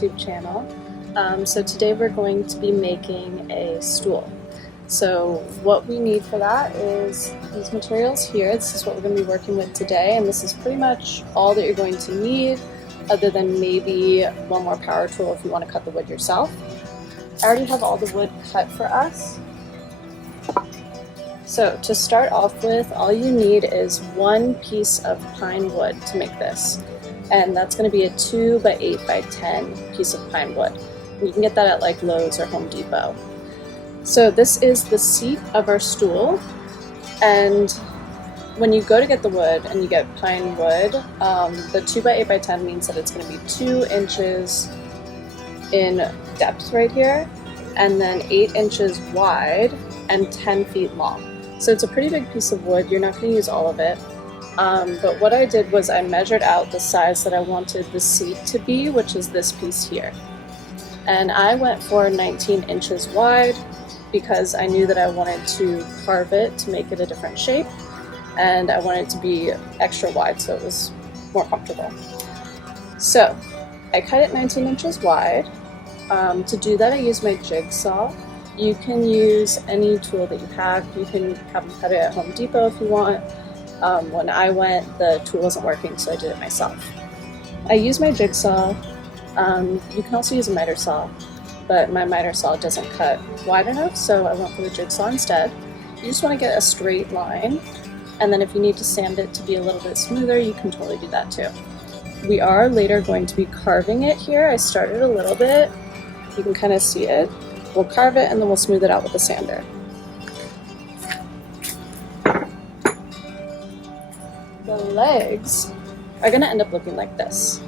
YouTube channel. So today we're going to be making a stool. So what we need for that is these materials here. This is what we're going to be working with today, and this is pretty much all that you're going to need, other than maybe one more power tool if you want to cut the wood yourself. I already have all the wood cut for us. So to start off with, all you need is one piece of pine wood to make this. And that's going to be a 2 by 8 by 10 piece of pine wood. And you can get that at like Lowe's or Home Depot. So this is the seat of our stool. And when you go to get the wood and you get pine wood, the 2 by 8 by 10 means that it's going to be 2 inches in depth right here, and then 8 inches wide and 10 feet long. So it's a pretty big piece of wood. You're not going to use all of it. But what I did was I measured out the size that I wanted the seat to be, which is this piece here. And I went for 19 inches wide because I knew that I wanted to carve it to make it a different shape. And I wanted it to be extra wide so it was more comfortable. So I cut it 19 inches wide. To do that, I used my jigsaw. You can use any tool that you have. You can have them cut it at Home Depot if you want. When I went, the tool wasn't working, so I did it myself. I used my jigsaw. You can also use a miter saw, but my miter saw doesn't cut wide enough, so I went for the jigsaw instead. You just want to get a straight line, and then if you need to sand it to be a little bit smoother, you can totally do that too. We are later going to be carving it here. I started a little bit. You can kind of see it. We'll carve it and then we'll smooth it out with a sander. The legs are going to end up looking like this.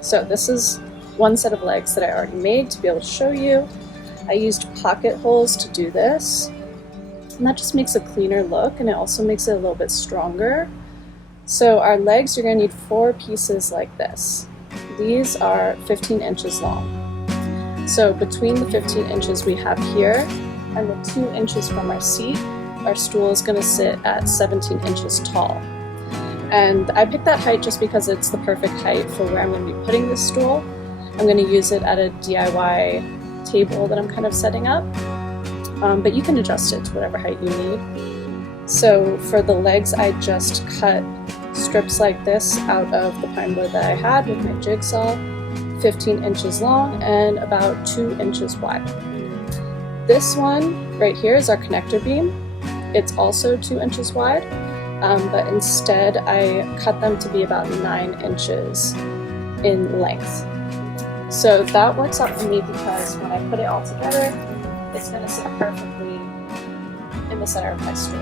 So this is one set of legs that I already made to be able to show you. I used pocket holes to do this, and that just makes a cleaner look, and it also makes it a little bit stronger. So our legs, you're going to need 4 pieces like this. These are 15 inches long. So between the 15 inches we have here and the 2 inches from our seat, our stool is going to sit at 17 inches tall. And I picked that height just because it's the perfect height for where I'm going to be putting this stool. I'm going to use it at a DIY table that I'm kind of setting up, but you can adjust it to whatever height you need. So for the legs, I just cut strips like this out of the pine wood that I had with my jigsaw, 15 inches long and about 2 inches wide. This one right here is our connector beam. It's also 2 inches wide, but instead I cut them to be about 9 inches in length. So that works out for me because when I put it all together, it's going to sit perfectly in the center of my stool.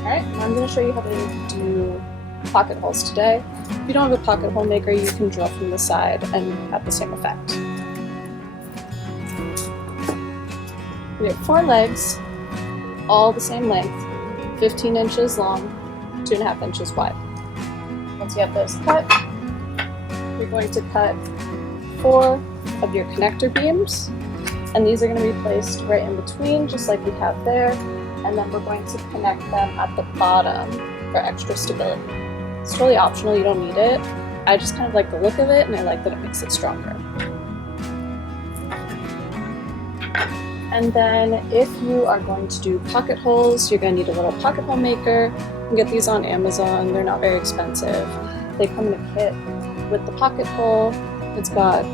Alright, now I'm going to show you how to do pocket holes today. If you don't have a pocket hole maker, you can drill from the side and have the same effect. We have 4 legs, all the same length, 15 inches long, 2.5 inches wide. Once you have those cut, you're going to cut 4 of your connector beams, and these are going to be placed right in between, just like we have there, and then we're going to connect them at the bottom for extra stability. It's totally optional, you don't need it. I just kind of like the look of it, and I like that it makes it stronger. And then if you are going to do pocket holes, you're going to need a little pocket hole maker. You can get these on Amazon, they're not very expensive. They come in a kit with the pocket hole. It's got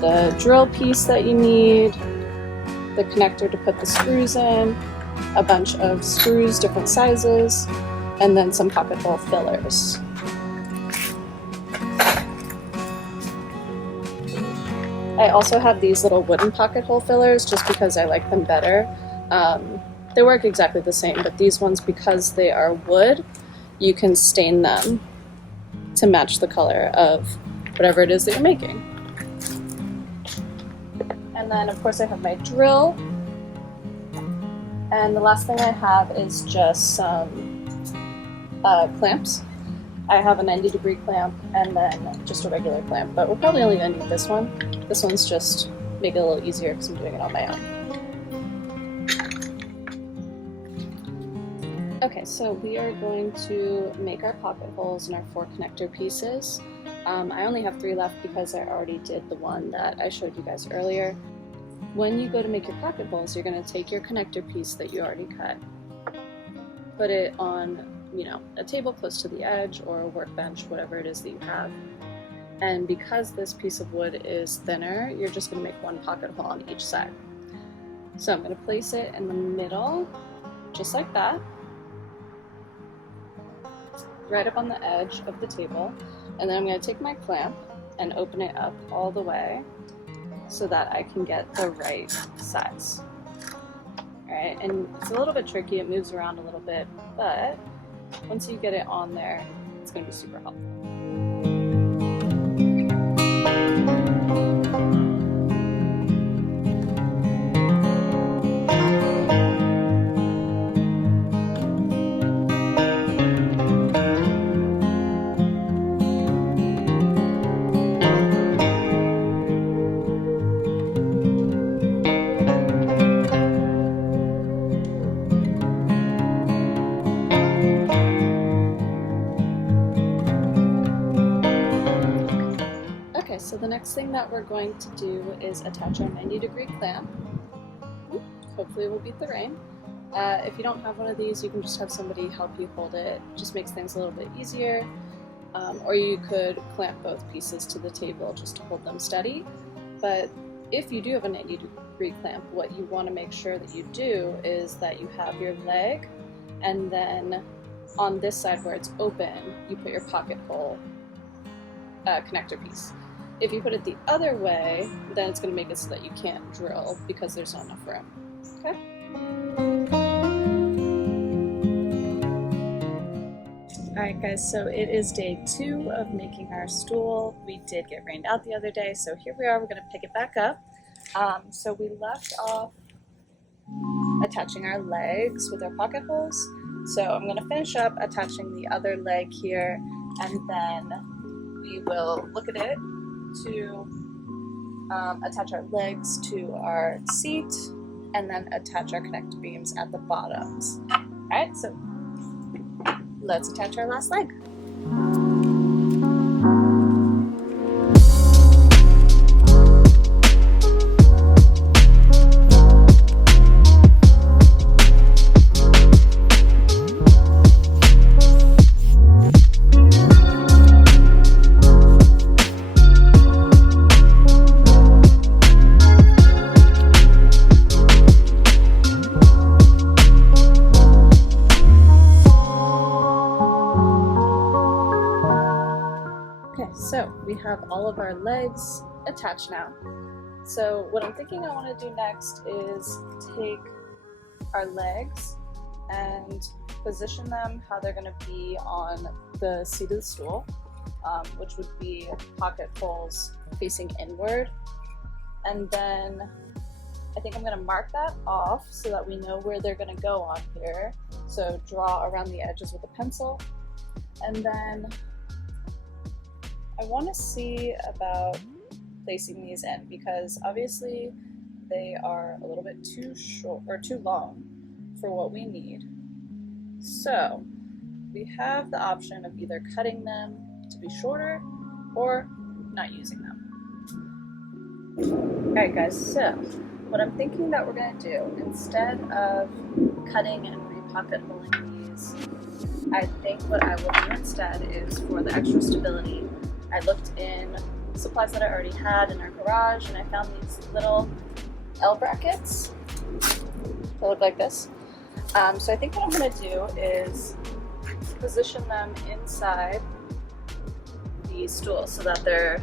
the drill piece that you need, the connector to put the screws in, a bunch of screws, different sizes, and then some pocket hole fillers. I also have these little wooden pocket hole fillers just because I like them better. They work exactly the same, but these ones, because they are wood, you can stain them to match the color of whatever it is that you're making. And then of course I have my drill. And the last thing I have is just some clamps. I have a 90-degree clamp and then just a regular clamp, but we're probably only going to need this one. This one's just make it a little easier because I'm doing it on my own. Okay, so we are going to make our pocket holes in our 4 connector pieces. I only have 3 left because I already did the one that I showed you guys earlier. When you go to make your pocket holes, you're going to take your connector piece that you already cut, put it on, a table close to the edge or a workbench, whatever it is that you have. And because this piece of wood is thinner, you're just going to make one pocket hole on each side. So I'm going to place it in the middle, just like that, right up on the edge of the table. And then I'm going to take my clamp and open it up all the way so that I can get the right size. Alright, and it's a little bit tricky, it moves around a little bit, but once you get it on there, it's going to be super helpful. Okay, so the next thing that we're going to do is attach our 90-degree clamp. Hopefully it will beat the rain. If you don't have one of these, you can just have somebody help you hold it. It just makes things a little bit easier. Or you could clamp both pieces to the table just to hold them steady. But if you do have a 90-degree clamp, what you want to make sure that you do is that you have your leg, and then on this side where it's open, you put your pocket hole connector piece. If you put it the other way, then it's going to make it so that you can't drill because there's not enough room. Okay? Alright guys, so it is day 2 of making our stool. We did get rained out the other day, so here we are, we're going to pick it back up. So we left off attaching our legs with our pocket holes. So I'm going to finish up attaching the other leg here, and then we will look at it to attach our legs to our seat and then attach our connector beams at the bottoms. Alright, so let's attach our last leg. So we have all of our legs attached now. So what I'm thinking I want to do next is take our legs and position them how they're going to be on the seat of the stool, which would be pocket holes facing inward. And then I think I'm going to mark that off so that we know where they're going to go on here. So draw around the edges with a pencil, and then I want to see about placing these in, because obviously they are a little bit too short or too long for what we need. So we have the option of either cutting them to be shorter or not using them. Alright guys, so what I'm thinking that we're going to do, instead of cutting and re-pocket holing these, I think what I will do instead is, for the extra stability, I looked in supplies that I already had in our garage, and I found these little L brackets that look like this. So I think what I'm going to do is position them inside the stool so that they're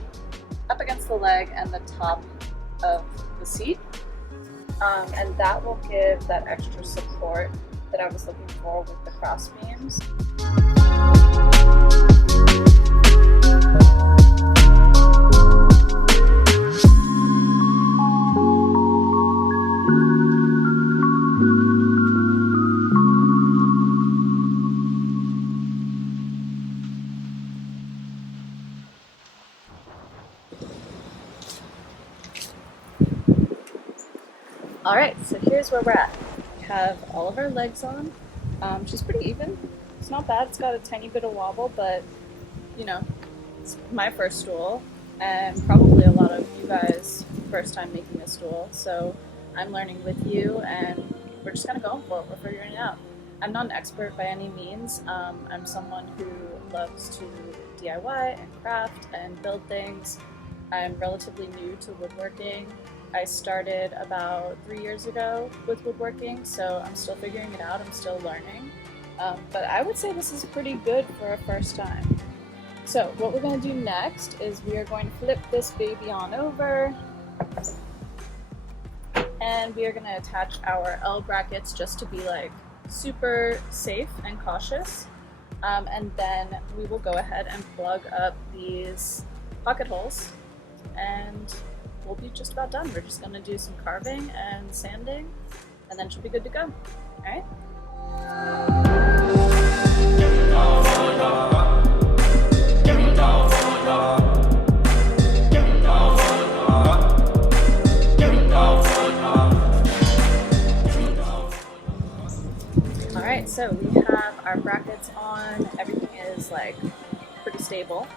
up against the leg and the top of the seat, and that will give that extra support that I was looking for with the cross beams. Alright, so here's where we're at. We have all of our legs on. She's pretty even. It's not bad. It's got a tiny bit of wobble, but It's my first stool, and probably a lot of you guys' first time making a stool. So I'm learning with you, and we're just kind of going for it. We're figuring it out. I'm not an expert by any means. I'm someone who loves to DIY and craft and build things. I'm relatively new to woodworking. I started about 3 years ago with woodworking, so I'm still figuring it out. I'm still learning. But I would say this is pretty good for a first time. So what we're going to do next is we are going to flip this baby on over, and we are going to attach our L brackets just to be like super safe and cautious. And then we will go ahead and plug up these pocket holes, and we'll be just about done. We're just going to do some carving and sanding, and then she'll be good to go. All right? Alright, so we have our brackets on, everything is like pretty stable.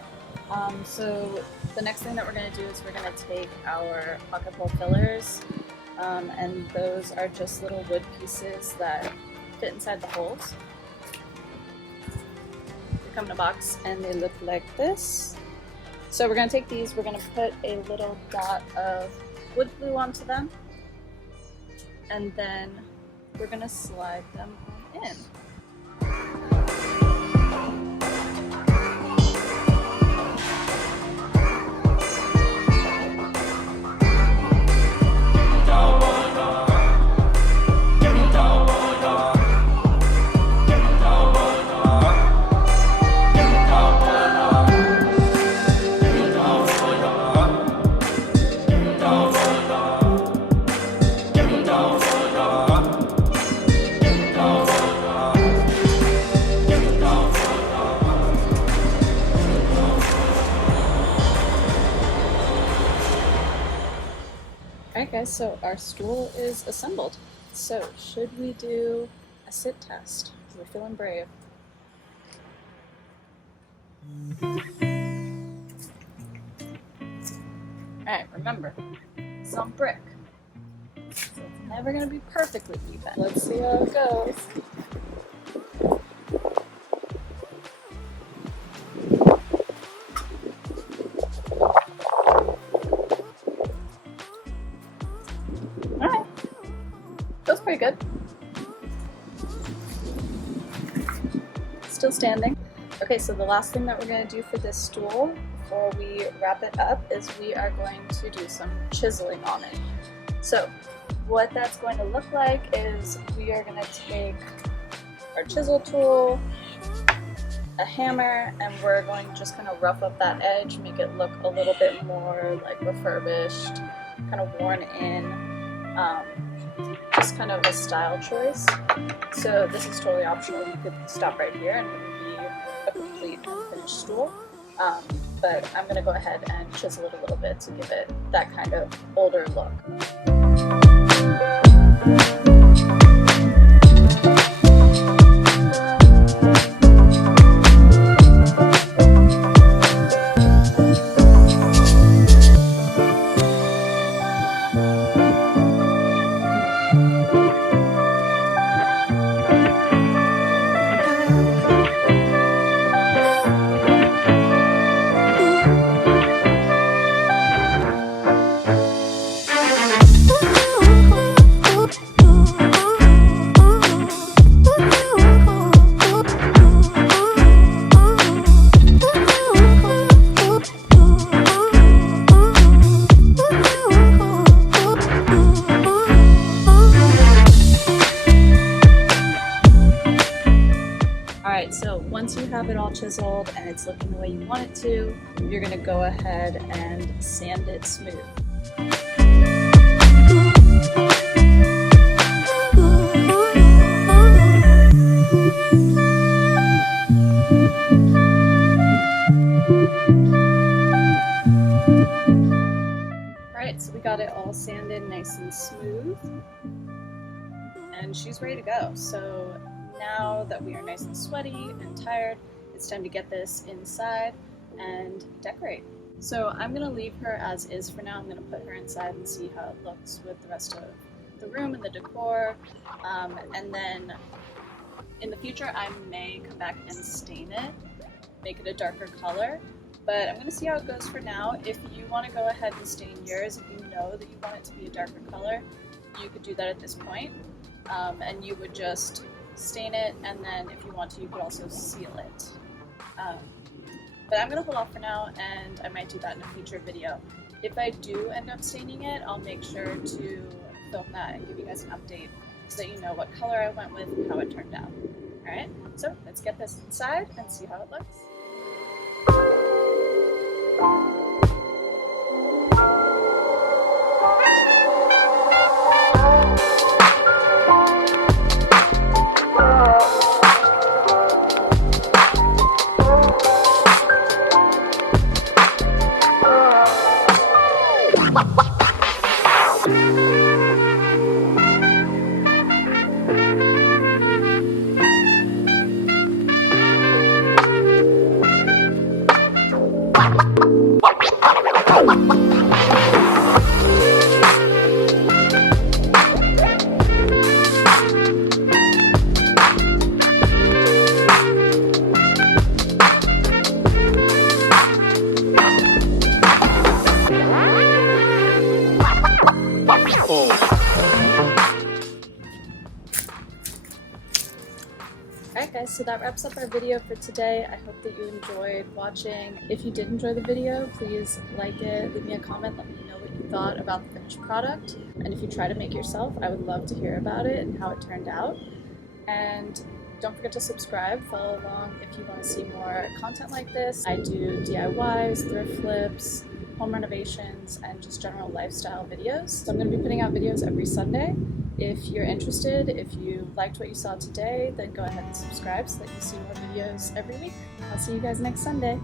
So the next thing that we're going to do is we're going to take our pocket hole fillers, and those are just little wood pieces that fit inside the holes. They come in a box and they look like this. So we're going to take these, we're going to put a little dot of wood glue onto them, and then we're going to slide them in. Alright guys, so our stool is assembled. So should we do a sit test? We're feeling brave. Alright, remember, it's on brick, so it's never going to be perfectly even. Let's see how it goes. Alright, feels pretty good. Still standing. Okay, so the last thing that we're going to do for this stool before we wrap it up is we are going to do some chiseling on it. So what that's going to look like is we are going to take our chisel tool, a hammer, and we're going to just kind of rough up that edge, make it look a little bit more like refurbished, kind of worn in, just kind of a style choice. So this is totally optional. You could stop right here and it would be a complete and finished stool. But I'm going to go ahead and chisel it a little bit to give it that kind of older look. Alright, so once you have it all chiseled and it's looking the way you want it to, you're going to go ahead and sand it smooth. Alright, so we got it all sanded nice and smooth, and she's ready to go. So now that we are nice and sweaty and tired, it's time to get this inside. and decorate. So I'm gonna leave her as is for now. I'm gonna put her inside and see how it looks with the rest of the room and the decor. And then in the future, I may come back and stain it, make it a darker color. But I'm gonna see how it goes for now. If you wanna go ahead and stain yours, if you know that you want it to be a darker color, you could do that at this point. And you would just stain it, and then if you want to, you could also seal it. But I'm going to hold off for now, and I might do that in a future video. If I do end up staining it, I'll make sure to film that and give you guys an update so that you know what color I went with and how it turned out. Alright, so let's get this inside and see how it looks. Alright guys, so that wraps up our video for today. I hope that you enjoyed watching. If you did enjoy the video, please like it, leave me a comment, let me know what you thought about the finished product. And if you try to make it yourself, I would love to hear about it and how it turned out. And don't forget to subscribe, follow along if you want to see more content like this. I do DIYs, thrift flips, home renovations, and just general lifestyle videos. So I'm going to be putting out videos every Sunday. If you're interested, if you liked what you saw today, then go ahead and subscribe so that you see more videos every week. I'll see you guys next Sunday.